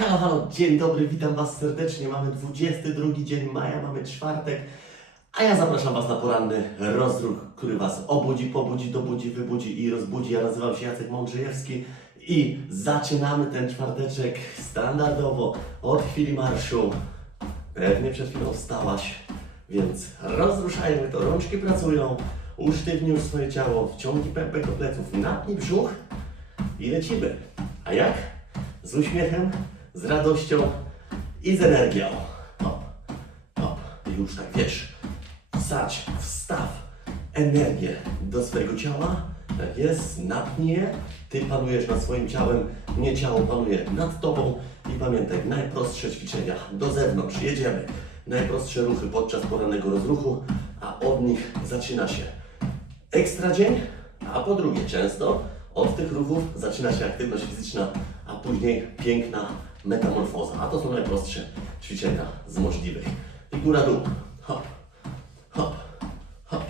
Halo, dzień dobry, witam Was serdecznie. Mamy 22 dzień maja, mamy czwartek, a ja zapraszam Was na poranny rozruch, który Was obudzi, pobudzi, dobudzi, wybudzi i rozbudzi. Ja nazywam się Jacek Mądrzejewski i zaczynamy ten czwarteczek standardowo od chwili marszu. Pewnie przed chwilą wstałaś, więc rozruszajmy to. Rączki pracują, usztywnij swoje ciało, wciągnij pępek do pleców, napnij brzuch i lecimy. A jak? Z uśmiechem, z radością i z energią. Hop, hop. Już tak wiesz, wsadź, wstaw energię do swojego ciała. Tak jest, napnij je. Ty panujesz nad swoim ciałem, nie ciało panuje nad tobą. I pamiętaj, najprostsze ćwiczenia do zewnątrz. Jedziemy. Najprostsze ruchy podczas porannego rozruchu, a od nich zaczyna się ekstra dzień, a po drugie często od tych ruchów zaczyna się aktywność fizyczna, a później piękna metamorfoza. A to są najprostsze ćwiczenia z możliwych. I góra dół. Hop, hop, hop.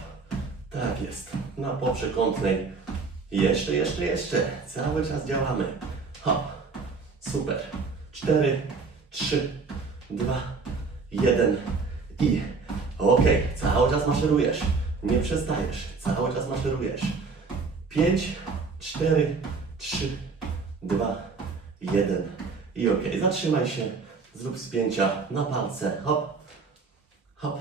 Tak jest. Na poprzekątnej. Jeszcze, jeszcze, jeszcze. Cały czas działamy. Hop. Super. Cztery, trzy, dwa, jeden i okej. Cały czas maszerujesz. Nie przestajesz. Cały czas maszerujesz. 5, 4, 3, 2, 1 i ok. Zatrzymaj się, zrób spięcia na palce. Hop, hop.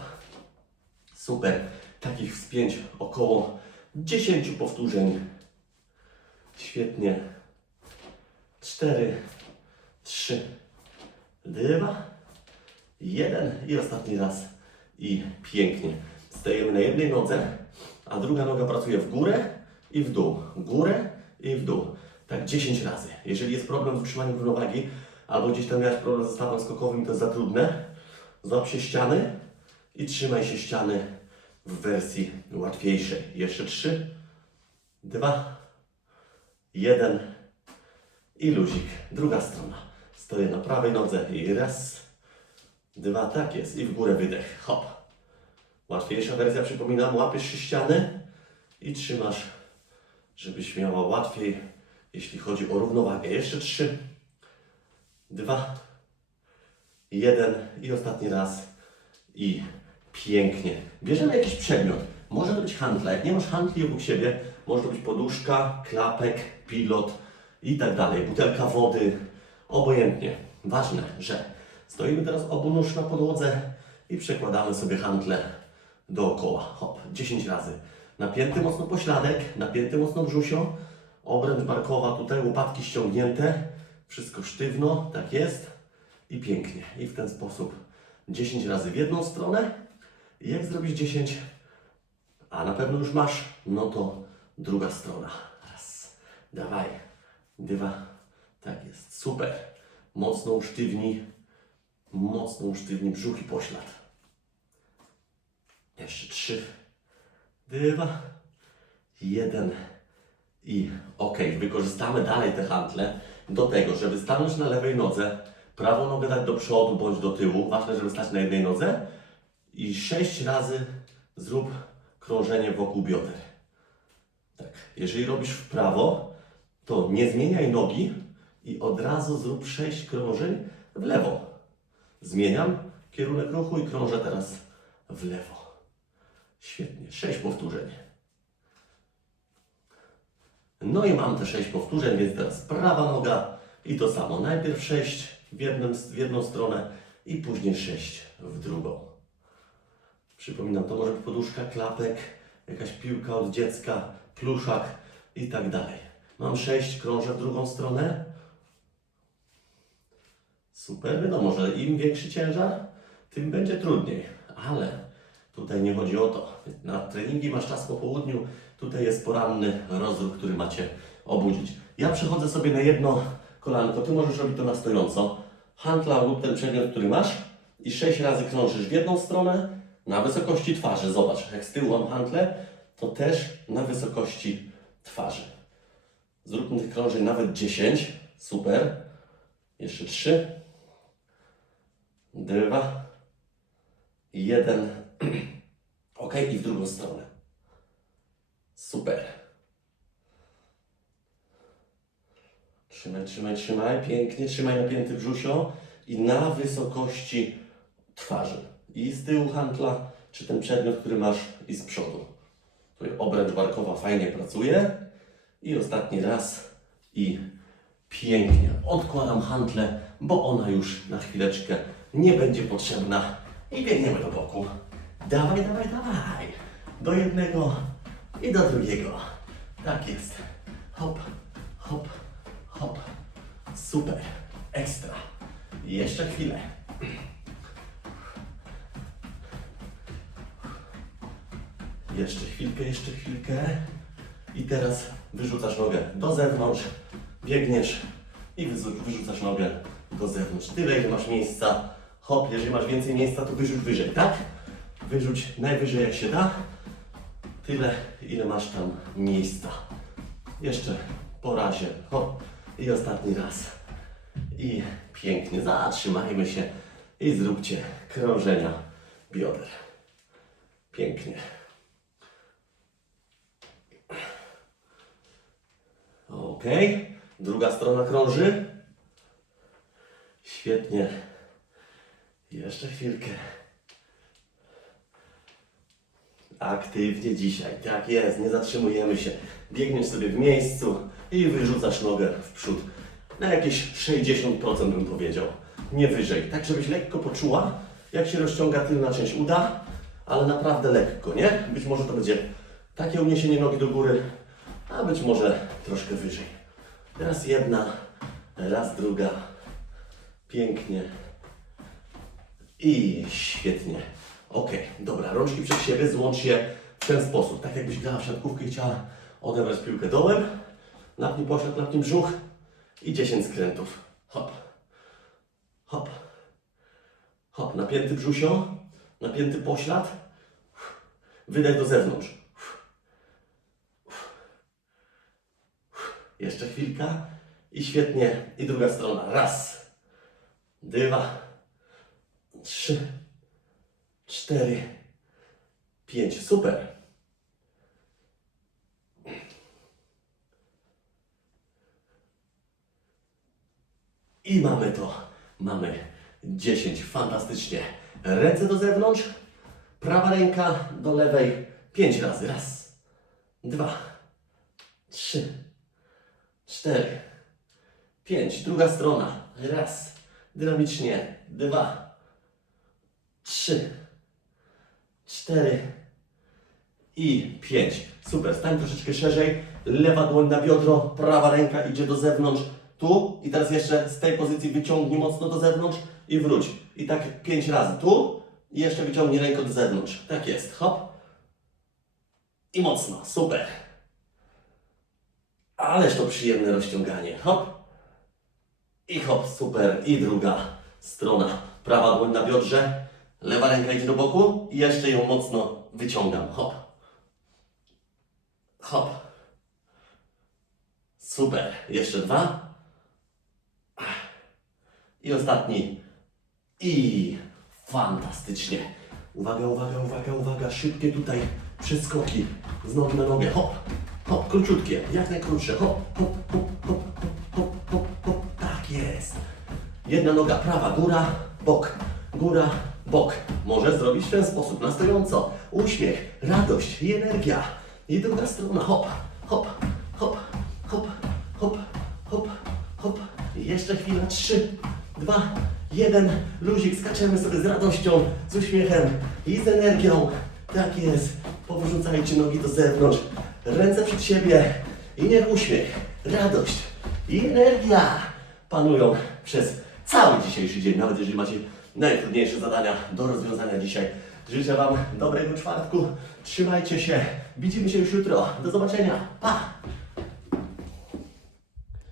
Super. Takich wspięć około 10 powtórzeń. Świetnie. 4, 3, 2, 1 i ostatni raz. I pięknie. Stajemy na jednej nodze, a druga noga pracuje w górę i w dół. Górę i w dół. Tak 10 razy. Jeżeli jest problem z utrzymaniem równowagi, albo gdzieś tam miałeś problem ze stawem skokowym to jest za trudne, złap się ściany i trzymaj się ściany w wersji łatwiejszej. Jeszcze 3, 2, 1 i luzik. Druga strona. Stoję na prawej nodze i raz, dwa, tak jest. I w górę wydech. Hop. Łatwiejsza wersja, przypominam, łapiesz się ściany i trzymasz, żebyś miała łatwiej, jeśli chodzi o równowagę. Jeszcze trzy, dwa, jeden i ostatni raz i pięknie. Bierzemy jakiś przedmiot. Może to być handla. Jak nie masz handli obok siebie, może to być poduszka, klapek, pilot i tak dalej. Butelka wody, obojętnie. Ważne, że stoimy teraz obu nóż na podłodze i przekładamy sobie handlę dookoła. Hop, 10 razy. Napięty mocno pośladek, napięty mocno brzusio, obręcz barkowa tutaj, łopatki ściągnięte, wszystko sztywno, tak jest i pięknie. I w ten sposób 10 razy w jedną stronę. I jak zrobisz 10, a na pewno już masz, no to druga strona. Raz, dawaj, dwa, tak jest, super. Mocno usztywnij, mocno usztywnij brzuch i poślad. Jeszcze trzy, dwa, jeden i ok. Wykorzystamy dalej te hantle do tego, żeby stanąć na lewej nodze, prawą nogę dać do przodu bądź do tyłu. Ważne, żeby stać na jednej nodze i sześć razy zrób krążenie wokół bioder. Tak. Jeżeli robisz w prawo, to nie zmieniaj nogi i od razu zrób sześć krążeń w lewo. Zmieniam kierunek ruchu i krążę teraz w lewo. Świetnie. Sześć powtórzeń. No i mam te sześć powtórzeń, więc teraz prawa noga i to samo. Najpierw sześć w, jednym, w jedną stronę i później sześć w drugą. Przypominam, to może być poduszka, klapek, jakaś piłka od dziecka, pluszak i tak dalej. Mam sześć, krążę w drugą stronę. Super, wiadomo, że im większy ciężar, tym będzie trudniej, ale tutaj nie chodzi o to. Na treningi masz czas po południu, tutaj jest poranny rozruch, który macie obudzić. Ja przechodzę sobie na jedno kolanko, ty możesz robić to na stojąco. Hantla lub ten przedmiot, który masz i sześć razy krążysz w jedną stronę na wysokości twarzy. Zobacz, jak z tyłu mam hantlę, to też na wysokości twarzy. Zróbmy tych krążeń nawet 10. Super. Jeszcze 3, 2, 1. Ok, i w drugą stronę. Super. Trzymaj, trzymaj, trzymaj. Pięknie. Trzymaj napięty brzusio i na wysokości twarzy. I z tyłu hantla, czy ten przedmiot, który masz i z przodu. Tutaj obręcz barkowa fajnie pracuje. I ostatni raz. I pięknie. Odkładam hantlę, bo ona już na chwileczkę nie będzie potrzebna. I biegniemy do boku. Dawaj, dawaj, dawaj. Do jednego i do drugiego. Tak jest. Hop, hop, hop. Super. Ekstra. Jeszcze chwilę. Jeszcze chwilkę, jeszcze chwilkę. I teraz wyrzucasz nogę do zewnątrz, biegniesz i wyrzu- wyrzucasz nogę do zewnątrz. Tyle, ile masz miejsca. Hop, jeżeli masz więcej miejsca, to wyrzuć wyżej, tak? Wyrzuć najwyżej jak się da. Tyle, ile masz tam miejsca. Jeszcze po razie. Hop. I ostatni raz. I pięknie. Zatrzymajmy się i zróbcie krążenia bioder. Pięknie. Ok. Druga strona krąży. Świetnie. Jeszcze chwilkę. Aktywnie dzisiaj, tak jest, nie zatrzymujemy się. Biegniesz sobie w miejscu i wyrzucasz nogę w przód. Na jakieś 60% bym powiedział, nie wyżej. Tak, żebyś lekko poczuła, jak się rozciąga tylna część uda, ale naprawdę lekko, nie? Być może to będzie takie uniesienie nogi do góry, a być może troszkę wyżej. Raz jedna, raz druga. Pięknie. I świetnie. Ok, dobra, rączki przed siebie, złącz je w ten sposób. Tak jakbyś grała w siatkówkę i chciała odebrać piłkę dołem. Napnij poślad, napnij brzuch i 10 skrętów. Hop, hop, hop. Napięty brzusio, napięty poślad. Wydech do zewnątrz. Jeszcze chwilka i świetnie. I druga strona. Raz, dwa, trzy, cztery, pięć. Super. I mamy to. Mamy 10. Fantastycznie. Ręce do zewnątrz. Prawa ręka do lewej. Pięć razy. Raz, dwa, trzy, cztery, pięć. Druga strona. Raz. Dynamicznie. Dwa, trzy, cztery i pięć. Super, stań troszeczkę szerzej. Lewa dłoń na biodro, prawa ręka idzie do zewnątrz. Tu i teraz jeszcze z tej pozycji wyciągnij mocno do zewnątrz i wróć. I tak pięć razy. Tu i jeszcze wyciągnij rękę do zewnątrz. Tak jest. Hop. I mocno. Super. Ależ to przyjemne rozciąganie. Hop. I hop, super. I druga strona. Prawa dłoń na biodrze, lewa ręka idzie do boku i jeszcze ją mocno wyciągam. Hop. Hop. Super. Jeszcze dwa. I ostatni. I fantastycznie. Uwaga, uwaga, uwaga, uwaga. Szybkie tutaj przeskoki z nogi na nogę. Hop. Hop, króciutkie. Jak najkrótsze. Hop, hop, hop, hop, hop, hop, hop. Tak jest. Jedna noga prawa, góra, bok, góra, bok. Możesz zrobić w ten sposób, na stojąco. Uśmiech, radość i energia. I druga strona, hop, hop, hop, hop, hop, hop, hop. I jeszcze chwila, trzy, dwa, jeden. Luzik, skaczemy sobie z radością, z uśmiechem i z energią. Tak jest. Powrzucajcie nogi do zewnątrz, ręce przed siebie i niech uśmiech, radość i energia panują przez cały dzisiejszy dzień, nawet jeżeli macie najtrudniejsze zadania do rozwiązania dzisiaj. Życzę Wam dobrego czwartku, trzymajcie się, widzimy się już jutro, do zobaczenia, pa!